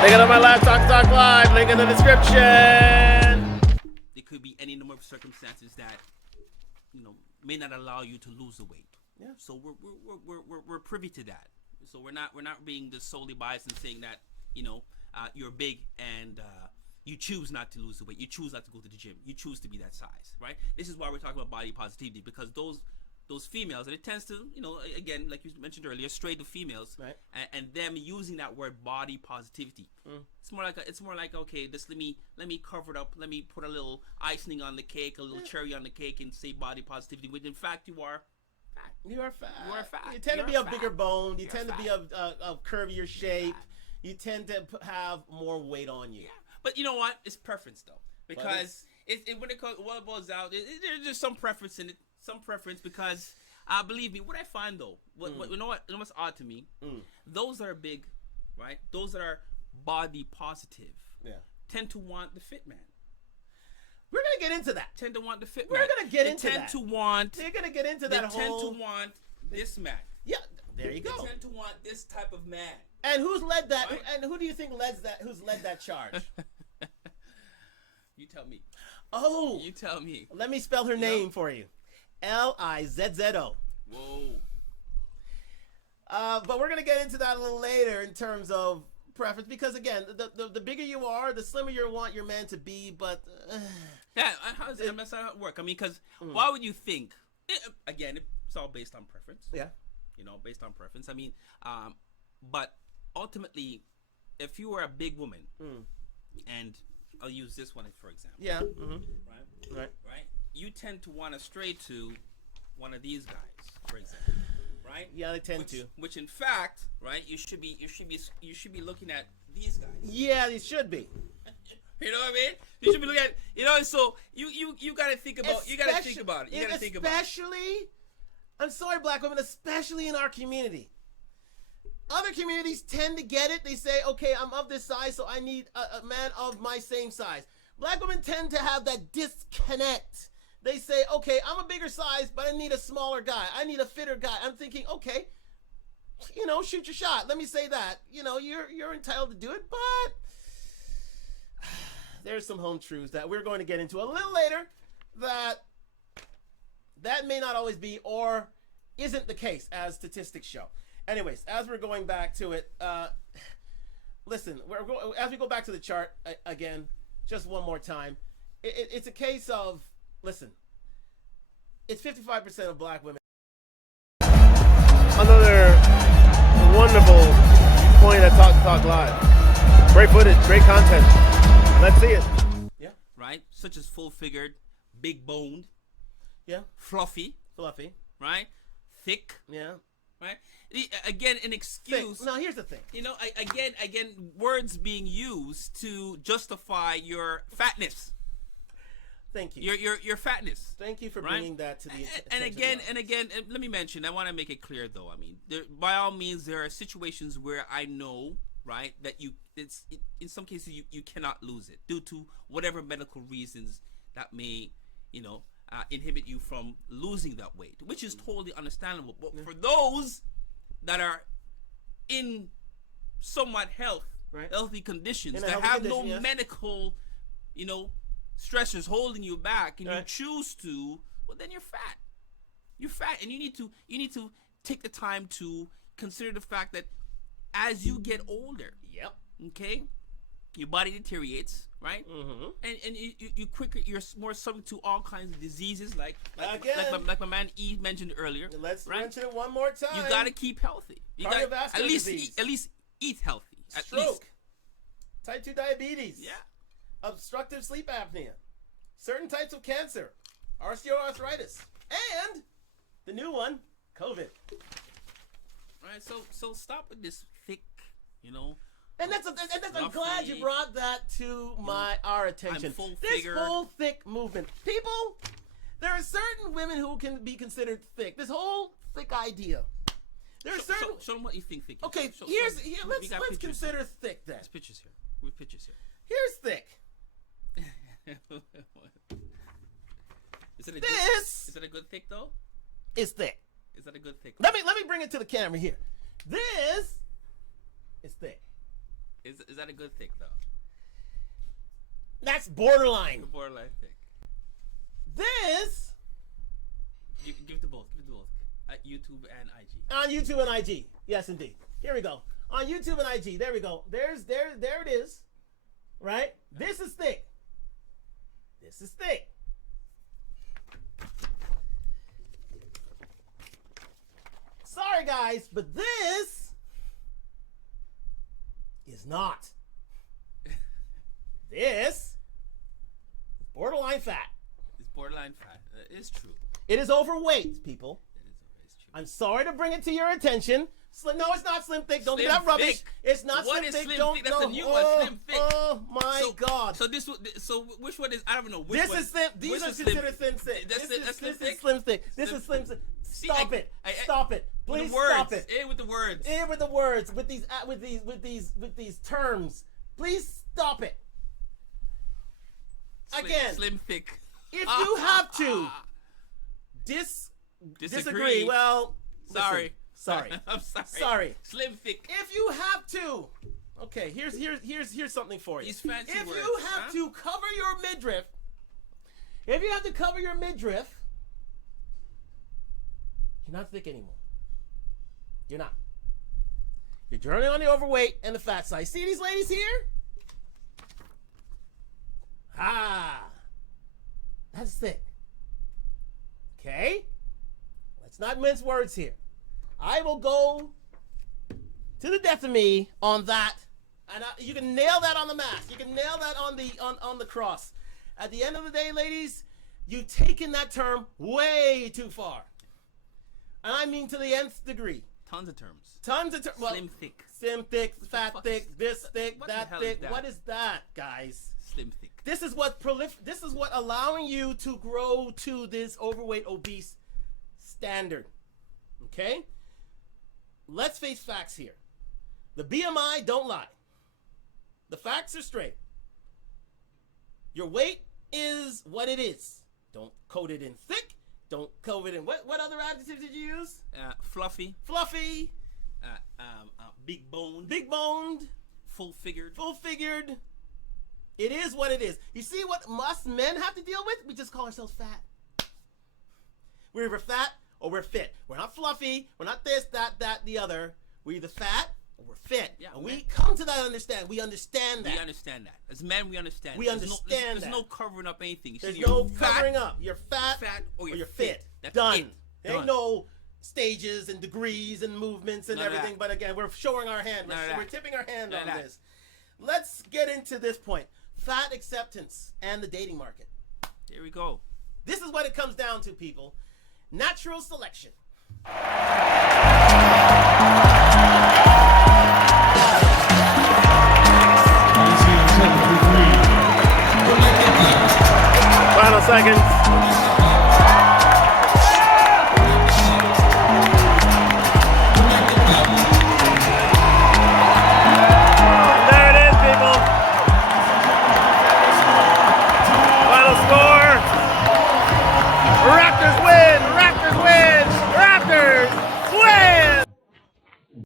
Link it on my live Talk Live. Link in the description. There could be any number of circumstances that may not allow you to lose the weight. Yeah. So we're privy to that. So we're not being just solely biased and saying that you're big and you choose not to lose the weight. You choose not to go to the gym. You choose to be that size, right? This is why we're talking about body positivity, because those females, and it tends to, again, like you mentioned earlier, straight to females, right? And them using that word body positivity. It's more like okay, this let me cover it up. Let me put a little icing on the cake, a little cherry on the cake, and say body positivity. When in fact you are fat. You are fat. You are fat. You tend to be a bigger bone. You tend to be of curvier shape. You tend to have more weight on you. Yeah. But you know what? It's preference though, because when it boils out, there's just some preference in it. Some preference, because believe me, what I find though, you know what's odd to me? Those that are big, right? Those that are body positive, tend to want the fit man. We're gonna get into that. Tend to want the fit man. We're gonna get into that. Tend to want. They're gonna get into that. They tend to want this man. Yeah, there you go. They tend to want this type of man. And who's led that? Right? And who do you think led that? Who's led that charge? You tell me. Oh, you tell me. Let me spell her name for you. Lizzo. Whoa. But we're gonna get into that a little later in terms of preference, because again, the bigger you are, the slimmer you want your man to be. But yeah, that's how it work. I mean, because why would you think? Again, it's all based on preference. Yeah. Based on preference. I mean, but ultimately, if you were a big woman, and I'll use this one for example. Yeah. Right. You tend to want to stray to one of these guys, for example, right? Yeah, they tend to. Which, in fact, right, you should be looking at these guys. Yeah, you should be. You know what I mean? You should be looking at, so you got to think about, it. You got to think about it. Especially, I'm sorry, black women, especially in our community. Other communities tend to get it. They say, okay, I'm of this size, so I need a man of my same size. Black women tend to have that disconnect. They say, okay, I'm a bigger size, but I need a smaller guy. I need a fitter guy. I'm thinking, okay, shoot your shot. Let me say that. You're entitled to do it, but there's some home truths that we're going to get into a little later that may not always be or isn't the case, as statistics show. Anyways, as we're going back to it, listen, as we go back to the chart again, just one more time, it's a case of, listen, it's 55% of black women. Another wonderful point at Talk Live. Great footage, great content. Let's see it. Yeah. Right? Such as full-figured, big-boned. Yeah. Fluffy. Right? Thick. Yeah. Right? Again, an excuse. Thick. Now, here's the thing. Again, words being used to justify your fatness. Thank you. Your fatness. Thank you for bringing that to the attention. And again, let me mention, I want to make it clear though. I mean, by all means, there are situations where I know, right, that in some cases you cannot lose it due to whatever medical reasons that may, inhibit you from losing that weight, which is totally understandable. But for those that are in somewhat healthy conditions, that have no medical, stressors holding you back, and you choose to, well, then you're fat. You're fat, and you need to take the time to consider the fact that as you get older, okay, your body deteriorates, right? And you're more subject to all kinds of diseases, like my man E mentioned earlier. Let's mention it one more time. You gotta keep healthy. You gotta at least eat healthy. Stroke, at least. type 2 diabetes, yeah, obstructive sleep apnea, certain types of cancer, osteoarthritis, and the new one, COVID. Right. So stop with this thick, And that's I'm glad you brought that to our attention. This whole thick movement. People, there are certain women who can be considered thick. This whole thick idea. There are certain. Show them what you think thick is. Okay, let's consider thick then. There's pictures here. We have pictures here. Here's thick. Is it a good thick though? It's thick. Is that a good thick? Let me bring it to the camera here. This is thick. Is Is that a good thick though? That's borderline. The borderline thick. This Give it to both. Give it to both. At YouTube and IG. on YouTube and IG. Yes, indeed. Here we go. On YouTube and IG. There we go. There it is. Right? This is thick. This is thick. Sorry, guys, but this is not. This is borderline fat. It's borderline fat. It's true. It is overweight, people. It's true. I'm sorry to bring it to your attention. No, it's not slim thick. Don't do Slim that rubbish. thick? It's not What slim is thick. slim Don't thick? That's no. a new one, slim thick. Oh my God. So which one is? I don't know. Which This one, is slim. These which are is considered slim thick. That's This slim is thick? slim thick. This Slim- is slim thick. See, Stop it. I- Stop it. With Please the words. stop it. With the words. In with the words, with these terms. Please stop it. Again, Slim thick. if you have to disagree, well, Sorry. listen, sorry. I'm sorry. Sorry. Slim thick. If you have to, okay, here's something for you. These fancy if words, you have huh? to cover your midriff, you're not thick anymore. You're not. You're journeying on the overweight and the fat side. See these ladies here? That's thick. Okay? Let's not mince words here. I will go to the death of me on that, and you can nail that on the mask. You can nail that on the cross. At the end of the day, ladies, you've taken that term way too far, and I mean to the nth degree. Tons of terms. Tons of terms. Well, Slim thick. slim thick, fat fuck thick, is- this thick, what the that hell is thick. that? What is that, guys? Slim thick. This is what allowing you to grow to this overweight, obese standard. Okay? Let's face facts here. The BMI don't lie. The facts are straight. Your weight is what it is. Don't code it in thick. Don't code it in what other adjectives did you use? Fluffy. Fluffy, Big boned. big boned, Full figured. full figured. It is what it is. You see what us men have to deal with? We just call ourselves fat. We're either fat or we're fit. We're not fluffy. We're not this, that, the other. We're either fat or we're fit. Yeah, and man. we come to that understand. We understand that. We understand that. As men, we understand. We that. understand There's that. no covering up anything. It's There's either no you're fat, covering up. You're fat, or you're fit. fit. That's Done. it. There ain't Done. no stages and degrees and movements and None of everything. that. But again, we're showing our hand. None of We're that. tipping our hand None on of that. this. Let's get into this point. Fat acceptance and the dating market. There we go. This is what it comes down to, people. Natural selection. Final seconds.